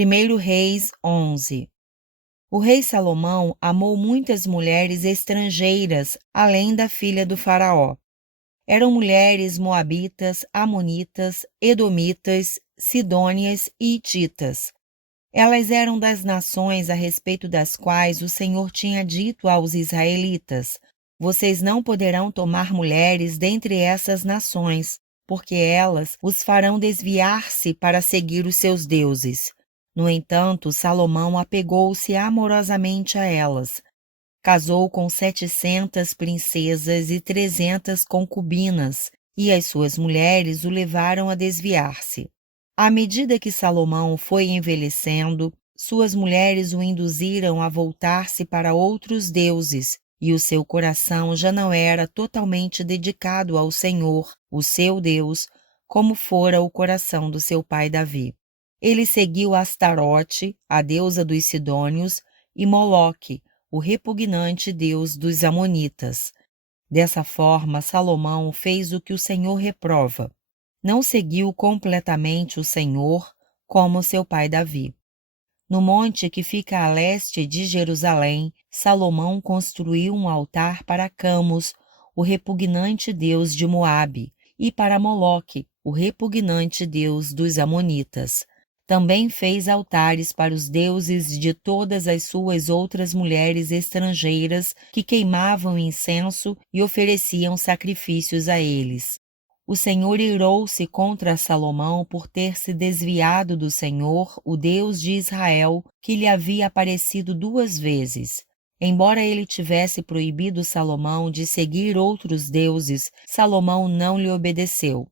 1 Reis 11. O rei Salomão amou muitas mulheres estrangeiras, além da filha do faraó. Eram mulheres moabitas, amonitas, edomitas, sidônias e hititas. Elas eram das nações a respeito das quais o Senhor tinha dito aos israelitas: vocês não poderão tomar mulheres dentre essas nações, porque elas os farão desviar-se para seguir os seus deuses. No entanto, Salomão apegou-se amorosamente a elas. Casou com 700 princesas e 300 concubinas, e as suas mulheres o levaram a desviar-se. À medida que Salomão foi envelhecendo, suas mulheres o induziram a voltar-se para outros deuses, e o seu coração já não era totalmente dedicado ao Senhor, o seu Deus, como fora o coração do seu pai Davi. Ele seguiu Astarote, a deusa dos Sidônios, e Moloque, o repugnante deus dos Amonitas. Dessa forma, Salomão fez o que o Senhor reprova. Não seguiu completamente o Senhor, como seu pai Davi. No monte que fica a leste de Jerusalém, Salomão construiu um altar para Camus, o repugnante deus de Moabe, e para Moloque, o repugnante deus dos Amonitas. Também fez altares para os deuses de todas as suas outras mulheres estrangeiras que queimavam incenso e ofereciam sacrifícios a eles. O Senhor irou-se contra Salomão por ter se desviado do Senhor, o Deus de Israel, que lhe havia aparecido 2 vezes. Embora ele tivesse proibido Salomão de seguir outros deuses, Salomão não lhe obedeceu.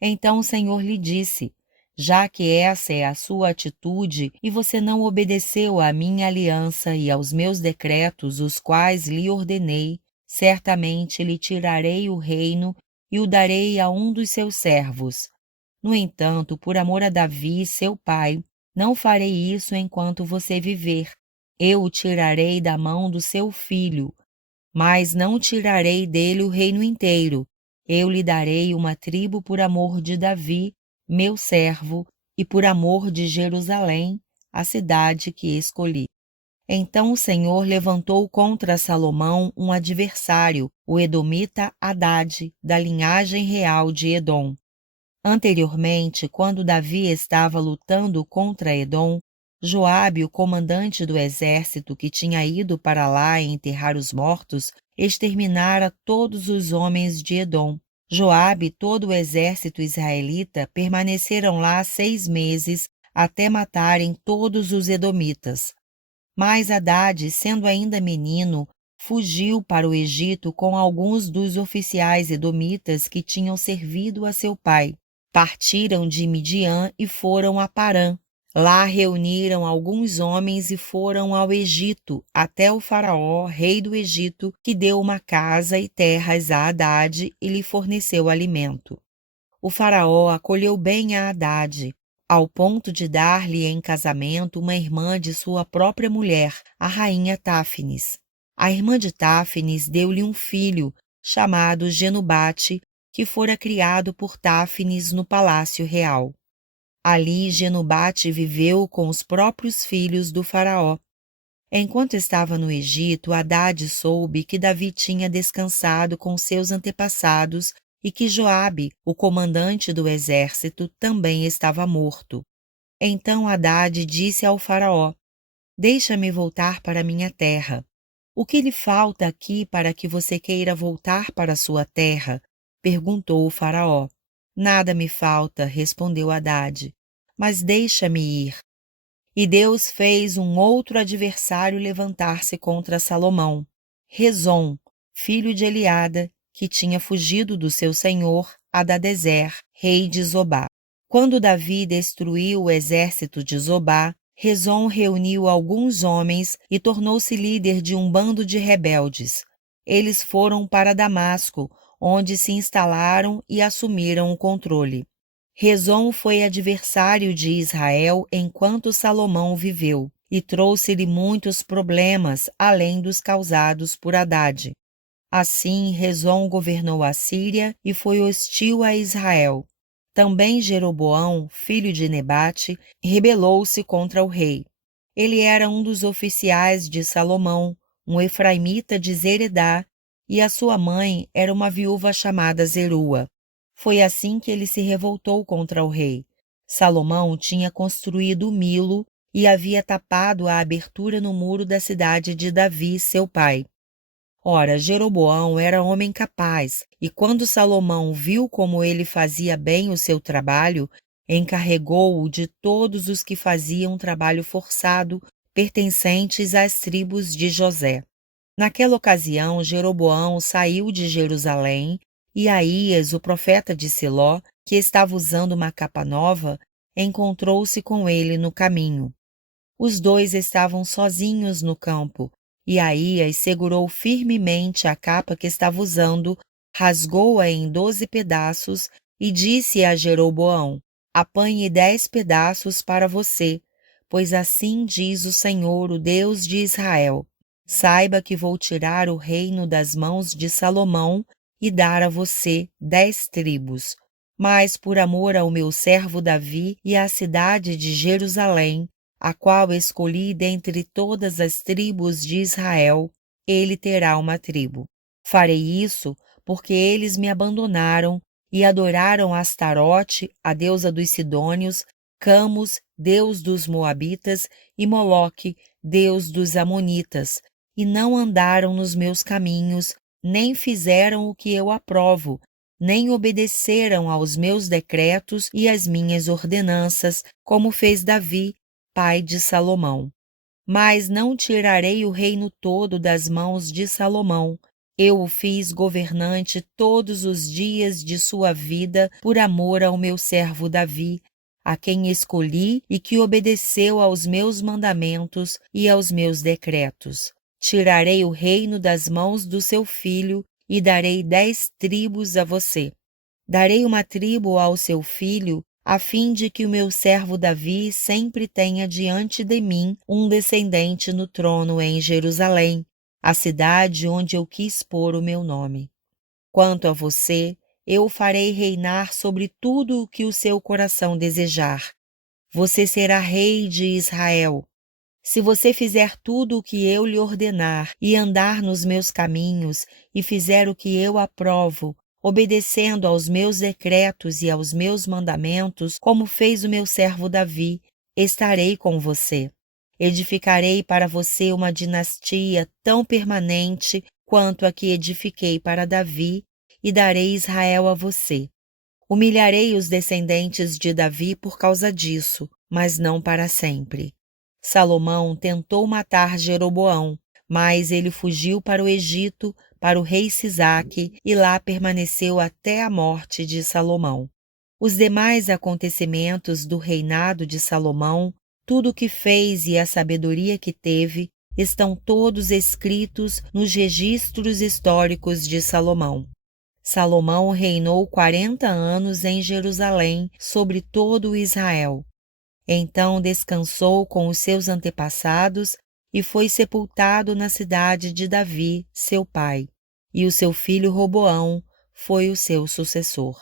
Então o Senhor lhe disse: já que essa é a sua atitude e você não obedeceu à minha aliança e aos meus decretos, os quais lhe ordenei, certamente lhe tirarei o reino e o darei a um dos seus servos. No entanto, por amor a Davi, seu pai, não farei isso enquanto você viver. Eu o tirarei da mão do seu filho, mas não tirarei dele o reino inteiro. Eu lhe darei uma tribo por amor de Davi, meu servo, e por amor de Jerusalém, a cidade que escolhi. Então o Senhor levantou contra Salomão um adversário, o edomita Hadade, da linhagem real de Edom. Anteriormente, quando Davi estava lutando contra Edom, Joabe, o comandante do exército que tinha ido para lá enterrar os mortos, exterminara todos os homens de Edom. Joabe e todo o exército israelita permaneceram lá 6 meses até matarem todos os edomitas. Mas Hadade, sendo ainda menino, fugiu para o Egito com alguns dos oficiais edomitas que tinham servido a seu pai. Partiram de Midian e foram a Parã. Lá reuniram alguns homens e foram ao Egito, até o faraó, rei do Egito, que deu uma casa e terras a Hadade e lhe forneceu alimento. O faraó acolheu bem a Hadade, ao ponto de dar-lhe em casamento uma irmã de sua própria mulher, a rainha Táfnis. A irmã de Táfnis deu-lhe um filho, chamado Genubate, que fora criado por Táfnis no palácio real. Ali Genubate viveu com os próprios filhos do faraó. Enquanto estava no Egito, Hadade soube que Davi tinha descansado com seus antepassados e que Joabe, o comandante do exército, também estava morto. Então Hadade disse ao faraó: deixa-me voltar para minha terra. O que lhe falta aqui para que você queira voltar para sua terra? Perguntou o faraó. Nada me falta, respondeu Hadade, mas deixa-me ir. E Deus fez um outro adversário levantar-se contra Salomão, Rezon, filho de Eliada, que tinha fugido do seu senhor, Hadadezer, rei de Zobá. Quando Davi destruiu o exército de Zobá, Rezon reuniu alguns homens e tornou-se líder de um bando de rebeldes. Eles foram para Damasco, onde se instalaram e assumiram o controle. Rezon foi adversário de Israel enquanto Salomão viveu, e trouxe-lhe muitos problemas, além dos causados por Hadade. Assim, Rezon governou a Síria e foi hostil a Israel. Também Jeroboão, filho de Nebate, rebelou-se contra o rei. Ele era um dos oficiais de Salomão, um efraimita de Zeredá, e a sua mãe era uma viúva chamada Zerua. Foi assim que ele se revoltou contra o rei. Salomão tinha construído o Milo e havia tapado a abertura no muro da cidade de Davi, seu pai. Ora, Jeroboão era homem capaz, e quando Salomão viu como ele fazia bem o seu trabalho, encarregou-o de todos os que faziam trabalho forçado, pertencentes às tribos de José. Naquela ocasião, Jeroboão saiu de Jerusalém, e Aías, o profeta de Siló, que estava usando uma capa nova, encontrou-se com ele no caminho. Os dois estavam sozinhos no campo, e Aías segurou firmemente a capa que estava usando, rasgou-a em 12 pedaços e disse a Jeroboão: Apanhe 10 pedaços para você, pois assim diz o Senhor, o Deus de Israel. Saiba que vou tirar o reino das mãos de Salomão e dar a você 10 tribos. Mas por amor ao meu servo Davi e à cidade de Jerusalém, a qual escolhi dentre todas as tribos de Israel, ele terá uma tribo. Farei isso porque eles me abandonaram e adoraram Astarote, a deusa dos Sidônios, Camus, deus dos Moabitas, e Moloque, deus dos Amonitas, e não andaram nos meus caminhos, nem fizeram o que eu aprovo, nem obedeceram aos meus decretos e às minhas ordenanças, como fez Davi, pai de Salomão. Mas não tirarei o reino todo das mãos de Salomão. Eu o fiz governante todos os dias de sua vida por amor ao meu servo Davi, a quem escolhi e que obedeceu aos meus mandamentos e aos meus decretos. Tirarei o reino das mãos do seu filho e darei 10 tribos a você. Darei uma tribo ao seu filho, a fim de que o meu servo Davi sempre tenha diante de mim um descendente no trono em Jerusalém, a cidade onde eu quis pôr o meu nome. Quanto a você, eu o farei reinar sobre tudo o que o seu coração desejar. Você será rei de Israel. Se você fizer tudo o que eu lhe ordenar e andar nos meus caminhos e fizer o que eu aprovo, obedecendo aos meus decretos e aos meus mandamentos, como fez o meu servo Davi, estarei com você. Edificarei para você uma dinastia tão permanente quanto a que edifiquei para Davi, e darei Israel a você. Humilharei os descendentes de Davi por causa disso, mas não para sempre. Salomão tentou matar Jeroboão, mas ele fugiu para o Egito, para o rei Sisaque, e lá permaneceu até a morte de Salomão. Os demais acontecimentos do reinado de Salomão, tudo o que fez e a sabedoria que teve, estão todos escritos nos registros históricos de Salomão. Salomão reinou 40 anos em Jerusalém sobre todo o Israel. Então descansou com os seus antepassados e foi sepultado na cidade de Davi, seu pai, e o seu filho Roboão foi o seu sucessor.